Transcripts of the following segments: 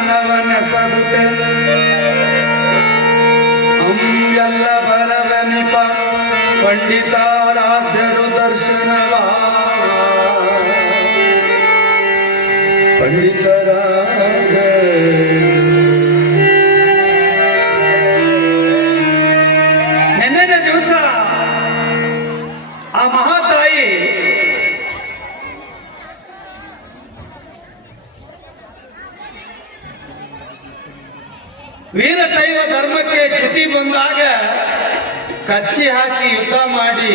ಸ್ನಾನವನ ಸಗುತೆ ಅಂ ಎಲ್ಲ ಬರವನಿಪ ಪಂಡಿತಾರಾಧ್ಯರು ದರ್ಶನವ. ಪಂಡಿತರಾದ ವೀರಶೈವ ಧರ್ಮಕ್ಕೆ ಚ್ಯುತಿ ಬಂದಾಗ ಕಚ್ಚಿ ಹಾಕಿ ಯುದ್ಧ ಮಾಡಿ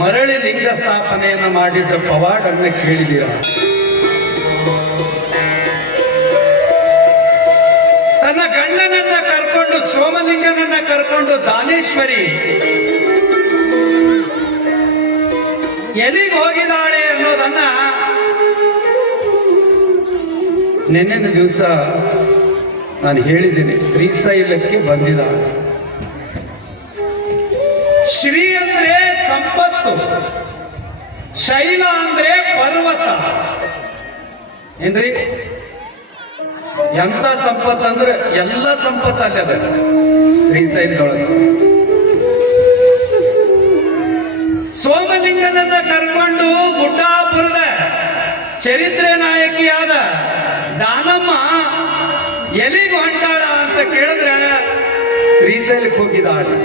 ಮರಳಿ ಲಿಂಗ ಸ್ಥಾಪನೆಯನ್ನು ಮಾಡಿದ್ದ ಪವಾಡನ್ನ ಕೇಳಿದಿರ ತನ್ನ ಗಂಡನನ್ನ ಕರ್ಕೊಂಡು, ಸೋಮಲಿಂಗನನ್ನ ಕರ್ಕೊಂಡು ದಾನೇಶ್ವರಿ ಎಲ್ಲಿಗೆ ಹೋಗಿದ್ದಾಳೆ ಅನ್ನೋದನ್ನ ನಿನ್ನೆ ದಿವಸ ನಾನು ಹೇಳಿದ್ದೇನೆ ಶ್ರೀಶೈಲಕ್ಕೆ ಬಂದಿದ ಶ್ರೀ ಅಂದ್ರೆ ಸಂಪತ್ತು, ಶೈಲ ಅಂದ್ರೆ ಪರ್ವತ. ಏನ್ರಿ? ಎಂತ ಸಂಪತ್ತು ಅಂದ್ರೆ ಎಲ್ಲ ಸಂಪತ್ತು ಅಲ್ಲಿ ಶ್ರೀಶೈಲದೊಳಗೆ ಸೋಮಲಿಂಗನನ್ನ ಕರ್ಕೊಂಡು ಗುಡ್ಡಾಪುರದ ಚರಿತ್ರೆ ನಾಯಕಿಯಾದ ದಾನಮ್ಮ ಎಲ್ಲಿಗೆ ಹೊಂಟಾಳ ಅಂತ ಕೇಳಿದ್ರೆ ಶ್ರೀಶೈಲಕ್ಕೆ ಹೋಗಿದ್ದಾಳೆ.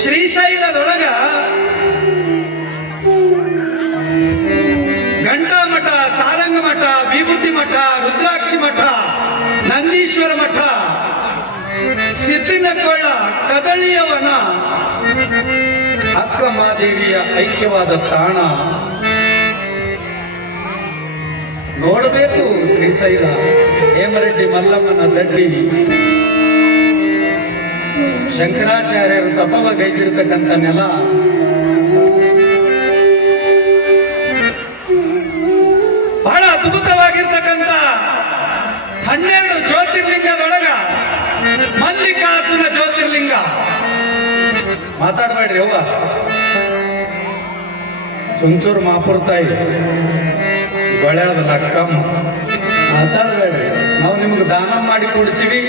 ಶ್ರೀಶೈಲದೊಳಗ ಗಂಟಾ ಮಠ, ಸಾರಂಗ ಮಠ, ವಿಭೂತಿ ಮಠ, ರುದ್ರಾಕ್ಷಿ ಮಠ, ನಂದೀಶ್ವರ ಮಠ ಸಿದ್ದಿನಕೊಳ್ಳ ಕದಳಿಯವನ ಅಕ್ಕ ಮಾದೇವಿಯ ಐಕ್ಯವಾದ ತಾಣ. ನೋಡಬೇಕು ಶ್ರೀಶೈಲ ಹೇಮರೆಡ್ಡಿ ಮಲ್ಲಮ್ಮನ ದಡ್ಡಿ. ಶಂಕರಾಚಾರ್ಯರು ತಪವ ಗೈದಿರ್ತಕ್ಕಂಥ ನೆಲ. ಬಹಳ ಅದ್ಭುತವಾಗಿರ್ತಕ್ಕಂಥ ಹನ್ನೆರಡು ಜ್ಯೋತಿರ್ಲಿಂಗದೊಳಗ ಮಲ್ಲಿಕಾರ್ಜುನ ಜ್ಯೋತಿರ್ಲಿಂಗ. ಮಾತಾಡ್ಬೇಡ್ರಿ ಅವ್ವ. ಚುಂಚೂರು ಮಾಪುರ್ ತಾಯಿ ಕಮ್ಮ ಮಾತಾಡಬೇಡ್ರಿ ನಾವು ನಿಮ್ಗೆ ದಾನ ಮಾಡಿ ಕೊಡ್ಸಿವಿ.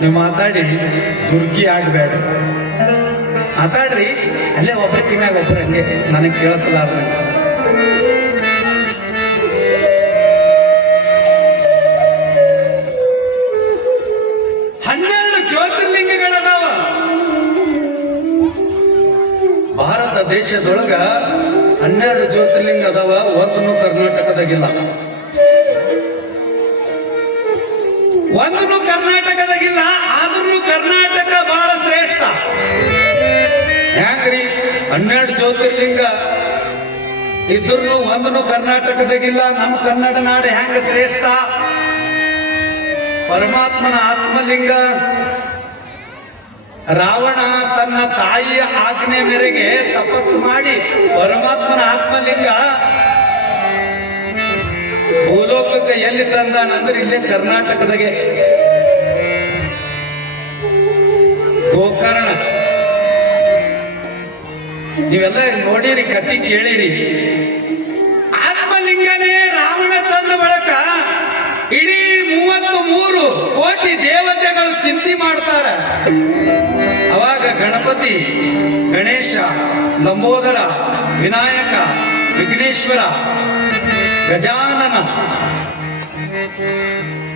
ನೀವು ಮಾತಾಡಿ, ದುರ್ಗಿ ಆಗ್ಬೇಡ. ಮಾತಾಡ್ರಿ. ಅಲ್ಲೇ ಒಬ್ಬರ ಕಿಮ್ಯಾಗ ಒಬ್ರು ಹಂಗೆ ನನಗೆ ಕೇಳಿಸಲಾರ್ದಂಗೆ ಹನ್ನೆರಡು ಜ್ಯೋತಿರ್ಲಿಂಗಗಳದಾವ. ಭಾರತ ದೇಶದೊಳಗ ಹನ್ನೆರಡು ಜ್ಯೋತಿರ್ಲಿಂಗ ಅದಾವ, ಒಂದನ್ನು ಕರ್ನಾಟಕದಾಗಿಲ್ಲ. ಒಂದನ್ನು ಕರ್ನಾಟಕದಾಗಿಲ್ಲ ಆದ್ರೂ ಕರ್ನಾಟಕ ಬಹಳ ಶ್ರೇಷ್ಠ. ಯಾಕ್ರಿ ಹನ್ನೆರಡು ಜ್ಯೋತಿರ್ಲಿಂಗ ಇದ್ರೂ ಒಂದನ್ನು ಕರ್ನಾಟಕದಾಗಿಲ್ಲ, ನಮ್ಮ ಕನ್ನಡ ನಾಡು ಹೆಂಗ ಶ್ರೇಷ್ಠ? ಪರಮಾತ್ಮನ ಆತ್ಮಲಿಂಗ ರಾವಣ ತನ್ನ ತಾಯಿಯ ಆಜ್ಞೆ ಮೇರೆಗೆ ತಪಸ್ಸು ಮಾಡಿ ಪರಮಾತ್ಮನ ಆತ್ಮಲಿಂಗ ಭೂಲೋಕಕ್ಕೆ ಎಲ್ಲಿ ತಂದಾನಂದ್ರೆ ಇಲ್ಲೇ ಕರ್ನಾಟಕದಾಗೆ. ಗೋಕರ್ಣ. ನೀವೆಲ್ಲ ನೋಡಿರಿ ಕತಿ ಕೇಳಿರಿ. ಆತ್ಮಲಿಂಗನೇ ರಾವಣ ತಂದ ಬಳಕ ಇಡೀ ಮೂವತ್ತು ಮೂರು ಕೋಟಿ ದೇವತೆಗಳು ಚಿಂತೆ ಮಾಡ್ತಾರೆ. ಅವಾಗ ಗಣಪತಿ, ಗಣೇಶ, ಲಂಬೋದರ, ವಿನಾಯಕ, ವಿಘ್ನೇಶ್ವರ, ಗಜಾನನ.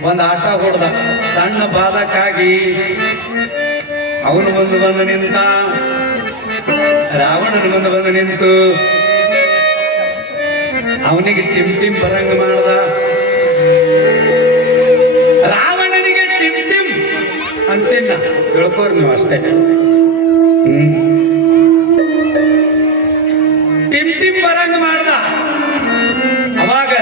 ಒಂದು ಆಟ ಹೊಡೆದ, ಸಣ್ಣ ಬಾಲಕ್ಕಾಗಿ ಅವನು ಬಂದು ಬಂದು ನಿಂತ, ರಾವಣನು ಬಂದು ಬಂದು ನಿಂತು, ಅವನಿಗೆ ಟಿಮ್ ಬರಂಗ ಮಾಡ್ದ. ಅಂತಿನ್ನ ತಿಳ್ಕೊರ್ ನೀವು ಅಷ್ಟೇ. ಟಿಮ್ ಮಾಡ್ದ. ಅವಾಗ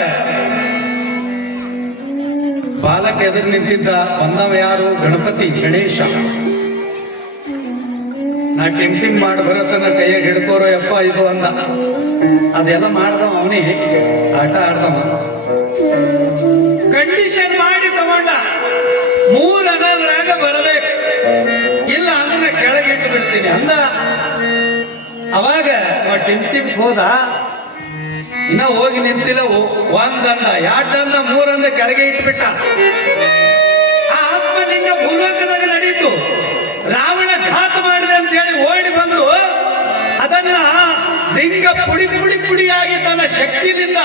ಬಾಲಕ ಎದುರು ನಿಂತಿದ್ದ ಬಂದವ ಯಾರು? ಗಣಪತಿ ಗಣೇಶ. ನಾ ಟಿಮ್ ಟಿಮ್ ಮಾಡಿ ಬರತನ ಕೈಯಾಗ ಹಿಡ್ಕೋರೋ ಯಪ್ಪ ಇದು ಅಂದ. ಅದೆಲ್ಲ ಮಾಡ್ದವ ಅವನಿ. ಆಟ ಆಡ್ದವ. ಕಂಡೀಷನ್ ಮಾಡಿ ತಗೊಂಡ. ಮೂರ್ ಅನ್ನೋದ್ರಾಗ ಬರಬೇಕು. ಇಲ್ಲ ಅಂದ್ರೆ ಕೆಳಗಿಟ್ಟು ಬಿಡ್ತೀನಿ. ಅಂದ ಅವಾಗ ಅವ ಟಿಮ್ ಹೋದ. ಇನ್ನ ಹೋಗಿ ನಿಂತಿಲ್ಲ ಒಂದಂದ, ಎರಡಂದ, ಮೂರಂದ ಕೆಳಗೆ ಇಟ್ಬಿಟ್ಟ. ಆ ಆತ್ಮಲಿಂಗ ಭೂಲೋಕದಾಗ ನಡೀತು. ರಾವಣ ಘಾತ ಮಾಡಿದೆ ಅಂತ ಹೇಳಿ ಓಡಿ ಬಂದು ಅದನ್ನ ಲಿಂಗ ಪುಡಿ ಪುಡಿ ಪುಡಿಯಾಗಿ ತನ್ನ ಶಕ್ತಿಯಿಂದ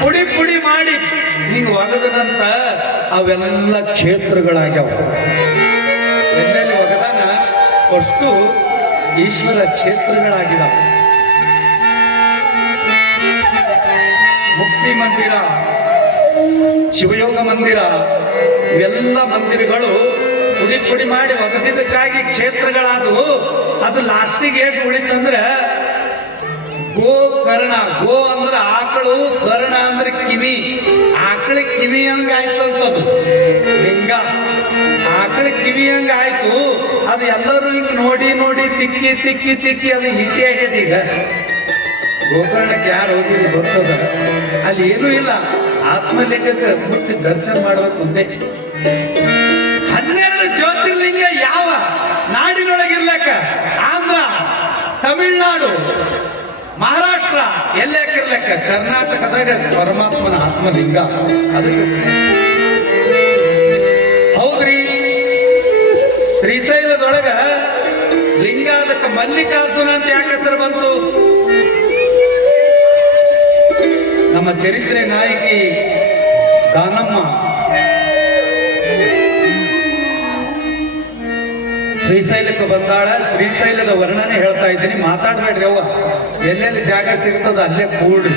ಪುಡಿ ಪುಡಿ ಮಾಡಿ ಹಿಂಗ್ ಒಗದನಂತ ಅವೆಲ್ಲ ಕ್ಷೇತ್ರಗಳಾಗ್ಯಾವ. ಎಲ್ಲೆಲ್ಲಿ ಒಗದಾನ ಅಷ್ಟು ಈಶ್ವರ ಕ್ಷೇತ್ರಗಳಾಗಿದಾವ. ಮುಕ್ತಿ ಮಂದಿರ, ಶಿವಯೋಗ ಮಂದಿರ, ಇವೆಲ್ಲ ಮಂದಿರಗಳು ಪುಡಿ ಪುಡಿ ಮಾಡಿ ಒಗದಿದ್ದಕ್ಕಾಗಿ ಕ್ಷೇತ್ರಗಳಾದವು. ಅದು ಲಾಸ್ಟಿಗೆ ಹೇಗೆ ಉಳಿತಂದ್ರೆ ಗೋ ಕರ್ಣ. ಗೋ ಅಂದ್ರೆ ಆಕಳು, ಕರ್ಣ ಅಂದ್ರೆ ಕಿವಿ. ಆಕಳ ಕಿವಿ ಹಂಗ ಅದು ಲಿಂಗ. ಆಕಳ ಕಿವಿ ಹಂಗ ಆಯ್ತು? ಅದು ಎಲ್ಲರೂ ಹಿಂಗ್ ನೋಡಿ ನೋಡಿ, ತಿಕ್ಕಿ ತಿಕ್ಕಿ ತಿಕ್ಕಿ ಅದು ಹಿಟ್ಟಿ ಆಗ್ಯದ ಈಗ. ಗೋಕರ್ಣಕ್ಕೆ ಯಾರು ಹೋಗಿದ್ದು ಗೊತ್ತದ? ಅಲ್ಲಿ ಏನೂ ಇಲ್ಲ. ಆತ್ಮಲಿಂಗಕ್ಕೆ ಮುಟ್ಟಿ ದರ್ಶನ ಮಾಡಬೇಕು ಮುಂದೆ. ಹನ್ನೆರಡು ಜ್ಯೋತಿರ್ಲಿಂಗ ಯಾವ ನಾಡಿನೊಳಗಿರ್ಲಕ್ಕ? ಆಂಧ್ರ, ತಮಿಳ್ನಾಡು. ಮಹಾರಾಷ್ಟ್ರ ಎಲ್ಲಕ್ಕಿರ್ಲಕ್ಕ ಕರ್ನಾಟಕದಾಗ ಪರಮಾತ್ಮನ ಆತ್ಮಲಿಂಗ. ಅದಕ್ಕೆ. ಹೌದ್ರಿ? ಶ್ರೀಶೈಲದೊಳಗ ಲಿಂಗ ಅದಕ್ಕೆ ಮಲ್ಲಿಕಾರ್ಜುನ ಅಂತ ಯಾಕೆ ಹೆಸರು ಬಂತು? ನಮ್ಮ ಚರಿತ್ರೆ ನಾಯಕಿ ದಾನಮ್ಮ ಶ್ರೀಶೈಲಕ್ಕೆ ಬಂದಾಳ, ಶ್ರೀಶೈಲದ ವರ್ಣನೆ ಹೇಳ್ತಾ ಇದ್ದೀನಿ. ಮಾತಾಡ್ಬೇಡ್ರಿ ಅವ್ವ. ಎಲ್ಲೆಲ್ಲಿ ಜಾಗ ಸಿಗ್ತದ ಅಲ್ಲೇ ಕೂಡಿ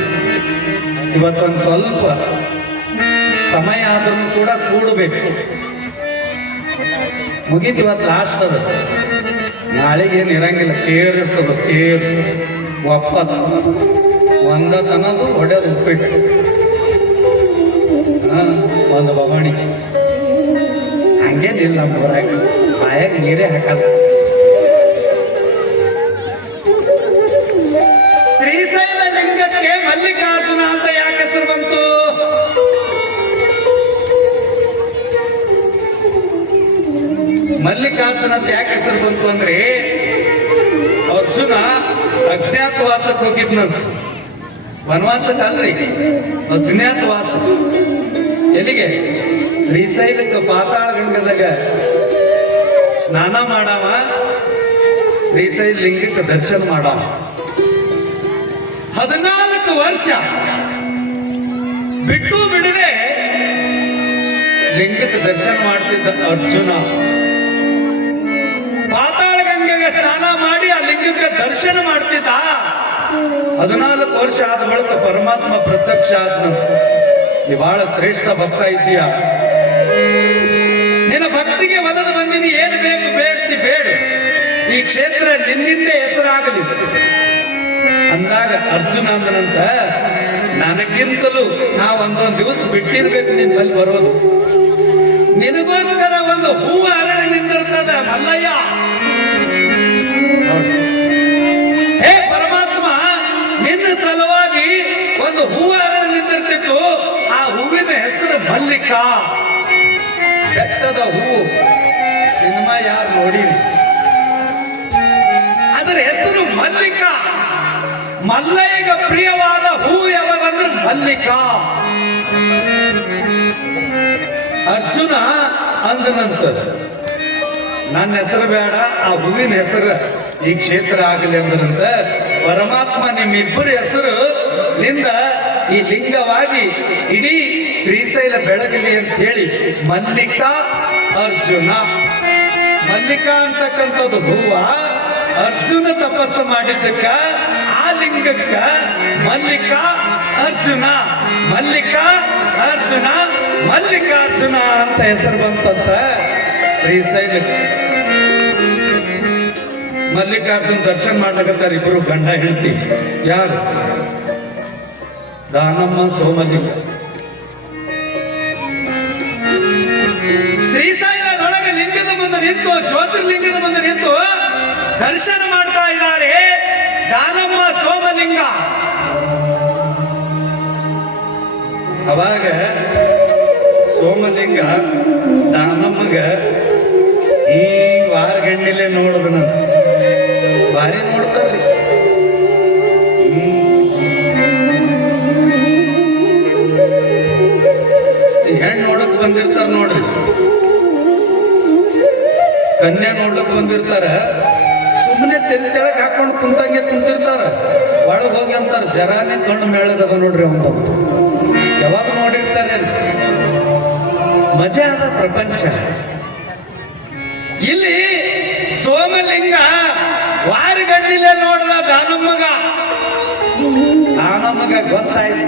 ಇವತ್ತೊಂದು ಸ್ವಲ್ಪ ಸಮಯ ಆದ್ರೂ ಕೂಡ ಕೂಡಬೇಕು. ಮುಗೀತು ಇವತ್ತು ಲಾಸ್ಟ್ ಅದ. ನಾಳೆಗೆ ಏನು ಇರಂಗಿಲ್ಲ. ತೇರ್ ಇರ್ತದ, ಕೇರ್. ಒಪ್ಪತ್ತು. ಒಂದ ತನದು ಒಡೆದು ಉಪ್ಪಿಟ್ಟು. ಒಂದು ಬವಣಿ. ಹಂಗೇನಿಲ್ಲ ನಮ್ಮ ಊರಾಗ ಬಾಯಾಗ ನೀರೇ ಹಾಕಲ್ಲ. ಶ್ರೀಶೈಲ ಲಿಂಗಕ್ಕೆ ಮಲ್ಲಿಕಾರ್ಜುನ ಅಂತ ಯಾಕೆ ಹೆಸರು ಬಂತು? ಮಲ್ಲಿಕಾರ್ಜುನ ಅಂತ ಯಾಕೆ ಹೆಸರು ಬಂತು ಅಂದ್ರೆ, ಅರ್ಜುನ ಅಜ್ಞಾತವಾಸಕ್ಕೆ ಹೋಗಿದ್ನಂತ. ವನವಾಸಕ್ಕೆ ಅಲ್ರಿ. ಅಜ್ಞಾತವಾಸ. ಎಲ್ಲಿಗೆ? ಶ್ರೀಶೈಲಕ್ಕೆ ಪಾತಾಳ ಗಂಗದಾಗ ಸ್ನಾನ ಮಾಡವ, ಶ್ರೀಶೈಲ ಲಿಂಗಕ್ಕೆ ದರ್ಶನ ಮಾಡವ. ಹದಿನಾಲ್ಕು ವರ್ಷ ಬಿಟ್ಟು ಬಿಡದೆ ಲಿಂಗಕ್ಕೆ ದರ್ಶನ ಮಾಡ್ತಿದ್ದ ಅರ್ಜುನ. ಪಾತಾಳ ಗಂಗೆಗೆ ಸ್ನಾನ ಮಾಡಿ ಆ ಲಿಂಗಕ್ಕೆ ದರ್ಶನ ಮಾಡ್ತಿದ್ದ. ಹದಿನಾಲ್ಕು ವರ್ಷ ಆದ ಬಳಿಕ ಪರಮಾತ್ಮ ಪ್ರತ್ಯಕ್ಷ ಆದ್ನಂತ. ನೀ ಬಹಳ ಶ್ರೇಷ್ಠ ಭಕ್ತ ಇದ್ದೀಯ? ನಿನ್ನ ಭಕ್ತಿಗೆ ಒಲದ ಬಂದಿನಿ, ಏನು ಬೇಕು ಬೇಡ್ತಿ ಬೇಡ. ಈ ಕ್ಷೇತ್ರ ನಿನ್ನಿಂದ ಹೆಸರಾಗಲಿ ಅಂದಾಗ ಅರ್ಜುನ ಅಂದನಂತ ನನಗಿಂತಲೂ ನಾವು ಒಂದೊಂದು ದಿವಸ ಬಿಟ್ಟಿರ್ಬೇಕು ನಿನ್ ಬಲ್ಲಿ ಬರೋದು. ನಿನಗೋಸ್ಕರ ಒಂದು ಹೂ ಅರಳಿ ನಿಂತಿರ್ತದ ಮಲ್ಲಯ್ಯ. ಹೇ ಪರಮಾತ್ಮ, ನಿನ್ನ ಸಲುವಾಗಿ ಒಂದು ಹೂವು ಅರಳಿ ನಿಂತಿರ್ತಿತ್ತು, ಆ ಹೂವಿನ ಹೆಸರು ಮಲ್ಲಿಕಾ. ಬೆಟ್ಟದ ಹೂವು ಸಿನಿಮಾ ಯಾರು ನೋಡಿರಿ ಅದರ ಹೆಸರು ಮಲ್ಲಿಕಾ. ಮಲ್ಲಯ್ಯಗ ಪ್ರಿಯವಾದ ಹೂ ಯಾವಾಗಂದ್ರೆ ಮಲ್ಲಿಕಾ. ಅರ್ಜುನ ಅಂದನಂತ. ನನ್ನ ಹೆಸರು ಬೇಡ, ಆ ಹೂವಿನ ಹೆಸರು ಈ ಕ್ಷೇತ್ರ ಆಗಲಿ ಅಂದನಂತ. ಪರಮಾತ್ಮ ನಿಮ್ಮಿಬ್ಬರ ಹೆಸರು ಲಿಂದ ಈ ಲಿಂಗವಾಗಿ ಇಡೀ ಶ್ರೀಶೈಲ ಬೆಳಗಲಿ ಅಂತ ಹೇಳಿ ಮಲ್ಲಿಕಾ, ಅರ್ಜುನ. ಮಲ್ಲಿಕಾ ಅಂತಕ್ಕಂಥದ್ದು ಹೂವ, ಅರ್ಜುನ ತಪಸ್ಸು ಮಾಡಿದ್ದಕ್ಕ, ಆ ಲಿಂಗಕ್ಕ ಮಲ್ಲಿಕಾ, ಅರ್ಜುನ. ಮಲ್ಲಿಕ, ಅರ್ಜುನ, ಮಲ್ಲಿಕಾರ್ಜುನ ಅಂತ ಹೆಸರು ಬಂತಂತ ಶ್ರೀಶೈಲ ಮಲ್ಲಿಕಾರ್ಜುನ್ ದರ್ಶನ ಮಾಡ್ಲಕತ್ತಾರ ಇಬ್ರು ಗಂಡ ಹೆಂಡತಿ. ಯಾರು? ದಾನಮ್ಮ ಸೋಮಲಿಂಗ ಶ್ರೀಶೈಲದೊಳಗೆ ಲಿಂಗದ ಮುಂದೆ ನಿಂತು, ಜ್ಯೋತಿರ್ಲಿಂಗದ ಮುಂದೆ ನಿಂತು ದರ್ಶನ ಮಾಡ್ತಾ ಇದ್ದಾರೆ. ದಾನಮ್ಮ ಸೋಮಲಿಂಗ. ಅವಾಗ ಸೋಮಲಿಂಗ ದಾನಮ್ಮಗ ಈ ವಾರಗಣ್ಣಿಲೆ ನಾನು ಭಾರಿ ನೋಡ್ತಾರ್ರಿ. ಹೆಣ್ಣು ನೋಡಕ್ ಬಂದಿರ್ತಾರ ನೋಡ್ರಿ. ಕನ್ಯಾ ನೋಡ್ಲಕ್ ಬಂದಿರ್ತಾರ. ಸುಮ್ಮನೆ ತೆಲಿ ತೆಳಕ್ ಹಾಕೊಂಡು ಕುಂತಂಗೆ ಕುಂತಿರ್ತಾರ. ಒಳಗ್ ಹೋಗಿ ಅಂತಾರ, ಜರಾನೇ ಕಣ್ಣು ಮೇಳದದ ನೋಡ್ರಿ ಅವ್ನು ಯಾವಾಗ ನೋಡಿರ್ತಾರೆ ಮಜಾ ಅದ ಪ್ರಪಂಚ. ಇಲ್ಲಿ ಸೋಮಲಿಂಗ ವಾರಗಡ್ಡಿಲೆ ನೋಡ್ದ ದಾನಮ್ಮಗ. ದಾನಮ್ಮಗ ಗೊತ್ತಾಯ್ತು.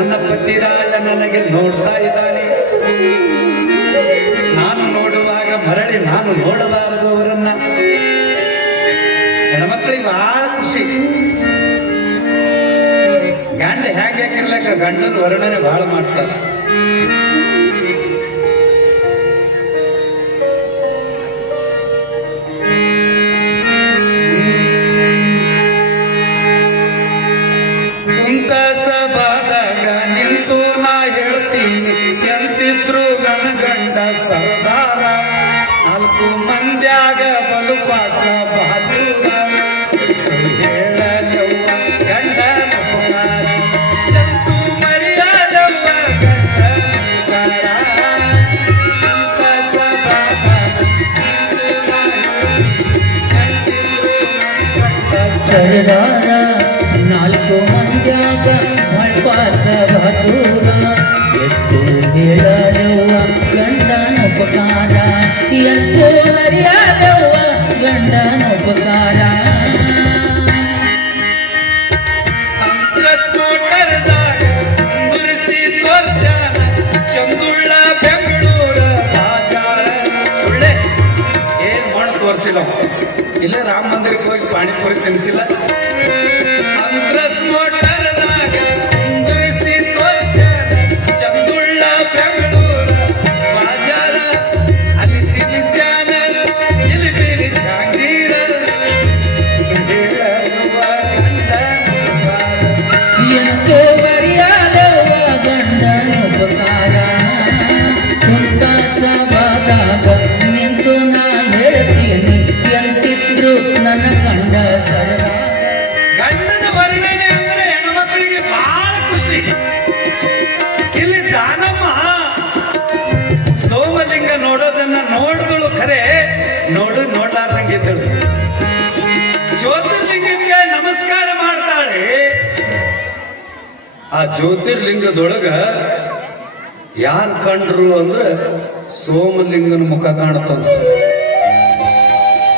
ನನ್ನ ಪತಿರಾಯ ನನಗೆ ನೋಡ್ತಾ ಇದ್ದಾನೆ. ನಾನು ನೋಡುವಾಗ ಮರಳಿ ನಾನು ನೋಡಬಾರದು ಅವರನ್ನ. ಹೆಣ್ಮಕ್ಳಿಗೆ ಬಹಳ ಖುಷಿ. ಗಂಡ ಹೇಗೆ ಗಂಡನ ವರ್ಣನೆ ಬಹಳ ಮಾಡ್ತಾರೆ ಎಂತಿದ್ರು ನನ್ನ ಗಂಡ ಸರ್ದಾರ ನಾಲ್ಕು ಮಂದ್ಯಾಗ ಬಲುಪಾಸ ಬಹದೂರ ಹೇಳಲವ್ವ ಬಹದೂರ ಎಷ್ಟು ಹೇಳದವ್ವ ಗಂಡನ ಉಪಕಾರ. ಎಷ್ಟು ಗಂಡನ ಉಪಕಾರ. ಸಭಾದಾಗ ನಿಂತು ನಾ ಹೇಳ್ತೀನಿ ಎಂತಿದ್ರು ನನ್ನ ಗಂಡ ಸರ್ದಾರ ಗಂಡನ ವರ್ಣನೆ ಅಂದ್ರೆ ಹೆಣ್ಮಕ್ಳಿಗೆ ಬಹಳ ಖುಷಿ. ಇಲ್ಲಿ ದಾನಮ್ಮ ಸೋಮಲಿಂಗ ನೋಡೋದನ್ನ ನೋಡಿದಳು ಖರೆ, ನೋಡು ನೋಡ್ಲಾರ್ದಂಗಿದ್ದಳು. ಜ್ಯೋತಿರ್ಲಿಂಗಕ್ಕೆ ನಮಸ್ಕಾರ ಮಾಡ್ತಾಳೆ. ಆ ಜ್ಯೋತಿರ್ಲಿಂಗದೊಳಗ ಯಾರ್ ಕಂಡ್ರು ಅಂದ್ರೆ ಸೋಮಲಿಂಗನ ಮುಖ ಕಾಣ್ತಂತ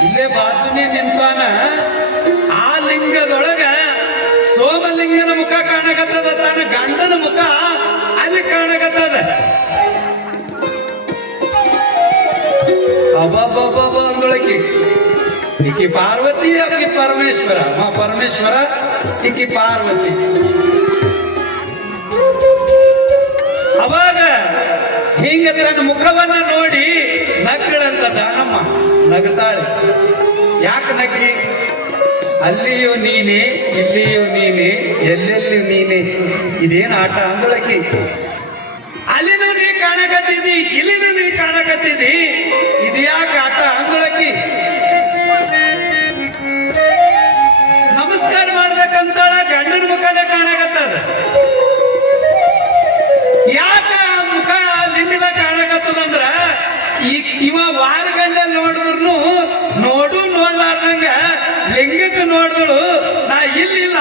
ಇಲ್ಲೇ ಬಾಜುನೇ ನಿಂತಾನ, ಆ ಲಿಂಗದೊಳಗ ಸೋಮಲಿಂಗನ ಮುಖ ಕಾಣಕತ್ತದ, ತನ್ನ ಗಂಡನ ಮುಖ ಅಲ್ಲಿ ಕಾಣಕತ್ತದ. ಅಬ್ಬಬ್ಬಬ್ಬ ಅಂದೊಳಕಿ ಇಕಿ ಪಾರ್ವತಿ ಅಕಿ ಪರಮೇಶ್ವರ. ಮಾ ಪರಮೇಶ್ವರ ಇಕಿ ಪಾರ್ವತಿ. ಹಿಂಗ ತನ್ನ ಮುಖವನ್ನ ನೋಡಿ ನಗ್ಗಳಂತ ದಾನಮ್ಮ, ನಗ್ತಾಳೆ. ಯಾಕೆ ನಗ್ಗಿ? ಅಲ್ಲಿಯೂ ನೀನೆ, ಇಲ್ಲಿಯೂ ನೀನೆ, ಎಲ್ಲೆಲ್ಲಿ ನೀನೆ? ಇದೇನು ಆಟ ಅಂದೊಳಕಿ ಅಲ್ಲಿನೂ ನೀ ಕಾಣಕತ್ತಿದಿ, ಇಲ್ಲಿನೂ ನೀ ಕಾಣಕತ್ತಿದಿ ಇದ್ಯಾಕೆ ಆಟ ಅಂದೊಳಕಿ ನಮಸ್ಕಾರ ಮಾಡ್ಬೇಕಂತ ಗಂಡನ ಮುಖನೇ ಕಾಣಕತ್ತದ ಯಾಕ ಈ ಇವ ವಾರಗಂಡ ನೋಡಿದ್ರು ನೋಡು ನೋಡ್ಲಾರ್ದಂಗ ಲಿಂಗಕ್ಕೆ ನೋಡಿದಳು, ನಾ ಇಲ್ಲಿಲ್ಲ,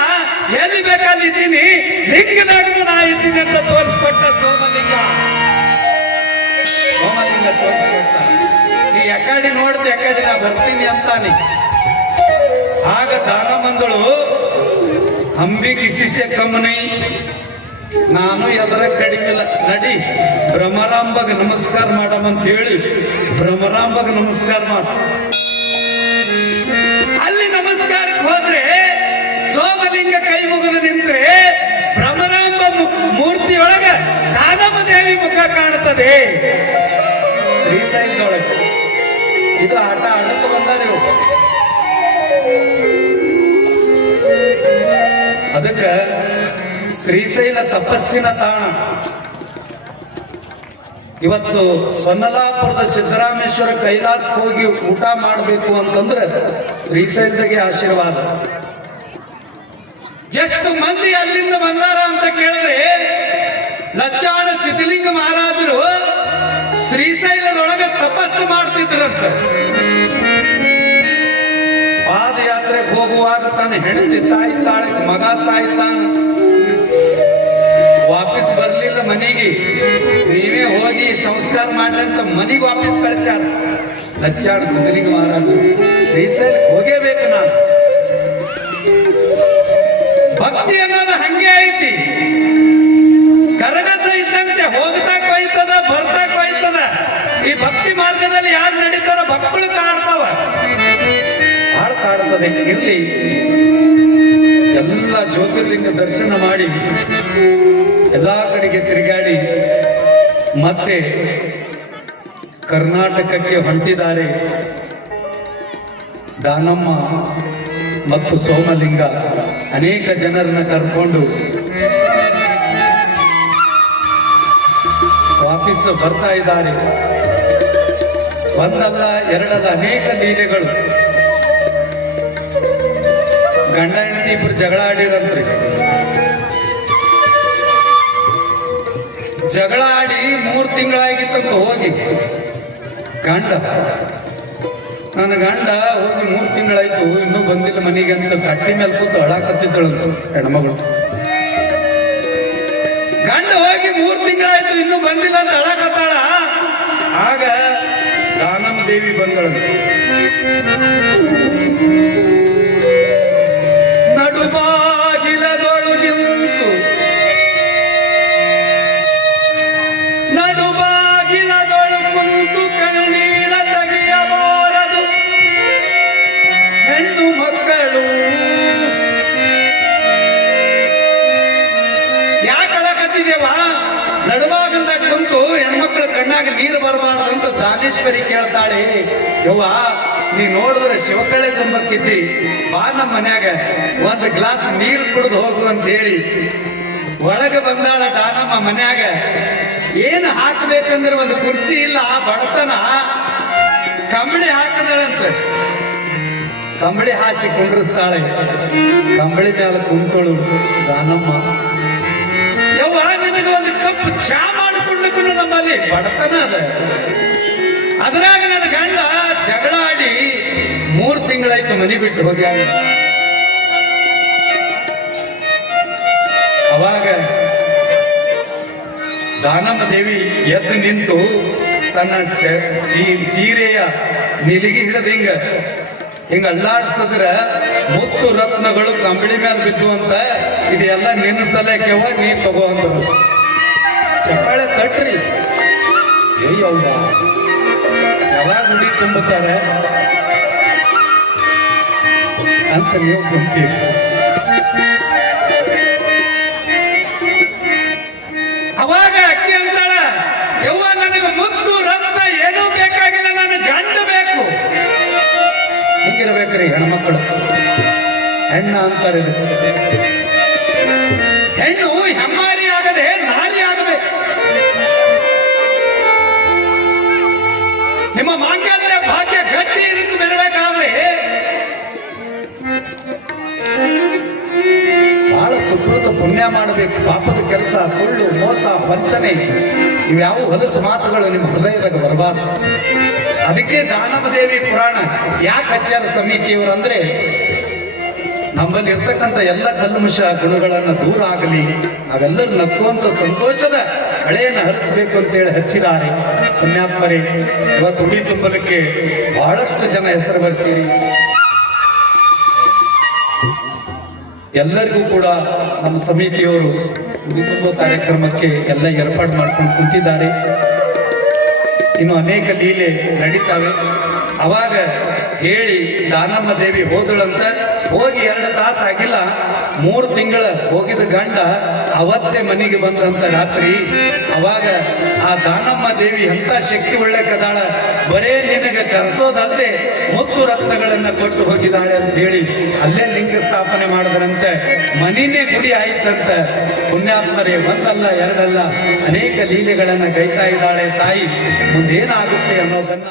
ಎಲ್ಲಿ ಬೇಕಲ್ಲಿ ಇದ್ದೀನಿ ಲಿಂಗದಾಗೂ ನಾ ಇದ್ದೀನಿ ಅಂತ ತೋರಿಸ್ಕೊಟ್ಟ ಸೋಮಲಿಂಗ. ಸೋಮಲಿಂಗ ತೋರಿಸ್ಕೊಟ್ಟ. ನೀ ಎಕಾಡಿ ನೋಡ್ತಿ, ಎಕಾಡಿ ನಾ ಬರ್ತೀನಿ ಅಂತಾನೆ. ಆಗ ದಾನ ಬಂದಳು ಹಂಬಿ ಕಿಸಿಸೆ ಕಮ್ಮನೈ ನಾನು ಎದರ ಕಡಿಮಿಲ್ಲ ನಡಿ. ಭ್ರಮರಾಂಬಗ ನಮಸ್ಕಾರ ಮಾಡಮಂತ ಹೇಳಿ. ಭ್ರಮರಾಂಬಗ ನಮಸ್ಕಾರ ಮಾಡ. ಅಲ್ಲಿ ನಮಸ್ಕಾರಕ್ಕೆ ಹೋದ್ರೆ, ಸೋಮಲಿಂಗ ಕೈ ಮುಗಿದು ನಿಂತ್ರೆ, ಭ್ರಮರಾಂಬ ಮೂರ್ತಿ ಮೂರ್ತಿಯೊಳಗ ದಾನಮ್ಮ ದೇವಿ ಮುಖ ಕಾಣುತ್ತದೆ ಇದು ಆಟ ಆಡಕ್ಕೆ ಬಂದಾರೆ ಅದಕ್ಕ ಶ್ರೀಶೈಲ ತಪಸ್ಸಿನ ತಾಣ. ಇವತ್ತು ಸೊನ್ನಲಾಪುರದ ಸಿದ್ದರಾಮೇಶ್ವರ ಕೈಲಾಸಕ್ಕೆ ಹೋಗಿ ಊಟ ಮಾಡಬೇಕು ಅಂತಂದ್ರೆ ಶ್ರೀಶೈಲದಾಗೆ ಆಶೀರ್ವಾದ. ಎಷ್ಟು ಮಂದಿ ಅಲ್ಲಿಂದ ಬಂದಾರ ಅಂತ ಕೇಳಿದ್ರೆ ಲಚ್ಚಾಣ ಸಿದ್ಧಲಿಂಗ ಮಹಾರಾಜರು ಶ್ರೀಶೈಲದೊಳಗೆ ತಪಸ್ಸು ಮಾಡ್ತಿದ್ರಂತ. ಪಾದಯಾತ್ರೆಗೆ ಹೋಗುವಾಗ ತನ್ನ ಹೆಂಡತಿ ಸಾಯ್ತಾಳೆ, ಮಗ ಸಾಯ್ತಾನ. ವಾಪಸ್ ಬರ್ಲಿಲ್ಲ ಮನೆಗೆ. ನೀವೇ ಹೋಗಿ ಸಂಸ್ಕಾರ ಮಾಡ್ರಿ ಅಂತ ಮನೆಗೆ ವಾಪಸ್ ಕಳಿಸ್ಯಾರ. ಹಚ್ಚಾಡ ಸಿದ್ಧಲಿಂಗ ಮಹಾರಾಜರು. ಶ್ರೀಶೈಲ ಹೋಗೇಬೇಕು ನಾನು. ಭಕ್ತಿ ಅನ್ನೋದು ಹಂಗೆ ಐತಿ. ಕರಗಸ ಇದ್ದಂತೆ ಹೋಗ್ತಾ ಕೊಯ್ತದ, ಬರ್ತಾ ಕೊಯ್ತದ. ಈ ಭಕ್ತಿ ಮಾರ್ಗದಲ್ಲಿ ಯಾರು ನಡೀತಾರ ಭಕ್ತಳು ಕಾಡ್ತಾವ. ಹಾಳು ಕಾಡ್ತದೆ ಇರ್ಲಿ. ಎಲ್ಲ ಜ್ಯೋತಿರ್ಲಿಂಗ ದರ್ಶನ ಮಾಡಿ. ಎಲ್ಲಾ ಕಡೆಗೆ ತಿರುಗಾಡಿ ಮತ್ತೆ ಕರ್ನಾಟಕಕ್ಕೆ ಹೊಂಟಿದ್ದಾರೆ ದಾನಮ್ಮ ಮತ್ತು ಸೋಮಲಿಂಗ. ಅನೇಕ ಜನರನ್ನ ಕರ್ಕೊಂಡು ವಾಪಸ್ ಬರ್ತಾ ಇದ್ದಾರೆ. ಒಂದಲ್ಲ ಎರಡಲ್ಲ ಅನೇಕ ಲೀಲೆಗಳು. ಗಂಡ ಹೆಂಡತಿ ಇಬ್ಬರು ಜಗಳ ಆಡಿರಂತ್ರಿ. ಜಗಳ ಆಡಿ ಮೂರ್ ತಿಂಗಳಾಗಿತ್ತಂತ ಹೋಗಿ. ಗಂಡ. ನನ್ನ ಗಂಡ ಹೋಗಿ ಮೂರ್ ತಿಂಗಳಾಯ್ತು, ಇನ್ನೂ ಬಂದಿಲ್ಲ ಮನೆಗೆ ಅಂತ ಕಟ್ಟಿ ಮೇಲೆ ಕೂತು ಅಳಾಕತ್ತಿದ್ದಳಂತ ಹೆಣ್ಮಗಳು. ಗಂಡ ಹೋಗಿ ಮೂರ್ ತಿಂಗಳಾಯ್ತು, ಇನ್ನೂ ಬಂದಿಲ್ಲ ಅಂತ ಅಳಕತ್ತಾಳ. ಆಗ ದಾನಮ್ಮ ದೇವಿ ಬಂದಳು ನಡುಬಾಗಿಲದೊಳು ಕಣ್ಣಾಗ ನೀರು ಬರಬಾರ್ದು ಅಂತ ದಾನೇಶ್ವರಿ ಕೇಳ್ತಾಳೆ, ಯವ್ವ, ನೀ ನೋಡಿದ್ರೆ ಶಿವಕಳೆ ತುಂಬಕ್ಕಿದ್ದಿ ಬಾ ನಮ್ಮ ಮನ್ಯಾಗ, ಒಂದು ಗ್ಲಾಸ್ ನೀರು ಕುಡಿದು ಹೋಗು ಅಂತ ಹೇಳಿ. ಒಳಗೆ ಬಂದಾಳ ದಾನಮ್ಮ ಮನ್ಯಾಗ, ಏನು ಹಾಕ್ಬೇಕಂದ್ರೆ ಒಂದು ಕುರ್ಚಿ ಇಲ್ಲ ಬಡತನ ಕಂಬಳಿ ಹಾಕದಳಂತೆ. ಕಂಬಳಿ ಹಾಸಿ ಕುಂಡ್ರಿಸ್ತಾಳೆ. ಕಂಬಳಿ ಮೇಲೆ ಕುಂತಳು ದಾನಮ್ಮ. ಯವ್ವ ನಿನಗೆ ಒಂದು ಕಪ್ ಚಾ ಮಾಡಿಕೊಳ್ಳಕ್ಕೂ ನಮ್ಮಲ್ಲಿ. ಬಡತನ ಅದ. ಅದ್ರಾಗ ನನ್ನ ಗಂಡ ಜಗಳ ಆಡಿ ಮೂರ್ ತಿಂಗಳಾಯ್ತು ಮನೆ ಬಿಟ್ಟು ಹೋಗಿ ಅವಾಗ ದಾನಮ್ಮ ದೇವಿ ಎದ್ದು ನಿಂತು ತನ್ನ ಸೀರೆಯ ನಿಲಿಗೆ ಹಿಡಿದಿಂಗ ಹಿಂಗ ಅಲ್ಲಾಡ್ಸಿದ್ರ ಮುತ್ತು ರತ್ನಗಳು ಕಂಬಳಿ ಮೇಲೆ ಬಿದ್ದು ಅಂತ ಇದೆಲ್ಲ ನಿನ್ನ ಸಲಕ್ಕೆವ ನೀ ತಗೋ ಅಂದ್ರು. ಚಪ್ಪಾಳೆ ತಟ್ರಿ. ಅಯ್ಯವ್ವ. ಯಾವಾಗ ಹುಡಿ ತುಂಬುತ್ತಾರೆ? ಅಂತ ನೀವು ಅವಾಗ ಅಕ್ಕಿ ಅಂತಾಳ ಯವ್ವ ನನಗೆ ಮುತ್ತು ರಕ್ತ ಏನೂ ಬೇಕಾಗಿಲ್ಲ ನನಗೆ ಗಂಡ ಬೇಕು. ಹಿಂಗಿರ್ಬೇಕ್ರಿ ಹೆಣ್ಮಕ್ಳು? ಹೆಣ್ಣ ಅಂತಾರೆ. ಹೆಣ್ಣು ಹೆಮ್ಮಾರಿ ಆಗದೆ ನಾರಿ ನಿಮ್ಮ ಮಾಂಗಲ್ಯ ಭಾಗ್ಯ ಗಟ್ಟಿ ನಿಂತು ಬರಬೇಕಾದ್ರೆ ಬಹಳ ಸುಕೃತ ಪುಣ್ಯ ಮಾಡಬೇಕು. ಪಾಪದ ಕೆಲಸ, ಸುಳ್ಳು, ಮೋಸ, ವಂಚನೆ. ಇವ್ಯಾವ ಹೊಲಸು ಮಾತುಗಳು ನಿಮ್ಮ ಹೃದಯದಾಗ ಬರಬಾರ್ದು. ಅದಕ್ಕೆ ದಾನಮದೇವಿ ಪುರಾಣ ಯಾಕೆ ಆಚಾರ ಸಮಿತಿಯವರು ಅಂದ್ರೆ, ನಮ್ಮಲ್ಲಿರ್ತಕ್ಕಂಥ ಎಲ್ಲ ಕಲ್ಮುಷ ಗುಣಗಳನ್ನು ದೂರ ಆಗಲಿ ಅವೆಲ್ಲರೂ ನಕ್ಕುವಂಥ ಸಂತೋಷದ ಹಳೆಯನ್ನು ಹರಿಸಬೇಕು ಅಂತೇಳಿ ಹಚ್ಚಿದ್ದಾರೆ. ಪುಣ್ಯಾತ್ಮರೇ, ಇವತ್ತು ಉಡಿ ತುಂಬಲಿಕ್ಕೆ ಬಹಳಷ್ಟು ಜನ ಹೆಸರು ಬರ್ತೀರಿ ಎಲ್ಲರಿಗೂ ಕೂಡ ನಮ್ಮ ಸಮಿತಿಯವರು ಉದಿತುಂಬ ಕಾರ್ಯಕ್ರಮಕ್ಕೆ ಎಲ್ಲ ಏರ್ಪಾಡು ಮಾಡ್ಕೊಂಡು ಕುಂತಿದ್ದಾರೆ. ಇನ್ನು ಅನೇಕ ಲೀಲೆ ನಡೀತಾವೆ. ಅವಾಗ ಹೇಳಿ ದಾನಮ್ಮ ದೇವಿ ಹೋದಳಂತ ಹೋಗಿ ಎರಡು ತಾಸು ಆಗಿಲ್ಲ. ಮೂರು ತಿಂಗಳ ಹೋಗಿದ ಗಂಡ ಅವತ್ತೇ ಮನೆಗೆ ಬಂದಂತ ರಾತ್ರಿ, ಅವಾಗ ಆ ದಾನಮ್ಮ ದೇವಿ ಅಂತ ಶಕ್ತಿ ಒಳ್ಳೆ ಕದಾಳ, ಬರೇ ನಿನಗೆ ಕರೆಸೋದಲ್ಲದೆ ಮುತ್ತು ರತ್ನಗಳನ್ನ ಕೊಟ್ಟು ಹೋಗಿದ್ದಾಳೆ ಅಂತ ಹೇಳಿ ಅಲ್ಲೇ ಲಿಂಗ ಸ್ಥಾಪನೆ ಮಾಡಿದ್ರಂತೆ. ಮನಿನೇ ಗುಡಿ ಆಯ್ತಂತ. ಪುಣ್ಯಾತ್ಮರೇ, ಒಂದಲ್ಲ, ಎರಡಲ್ಲ, ಅನೇಕ ಲೀಲೆಗಳನ್ನ ಗೈತಾ ಇದ್ದಾಳೆ ತಾಯಿ. ಮುಂದೇನಾಗುತ್ತೆ ಅನ್ನೋದನ್ನ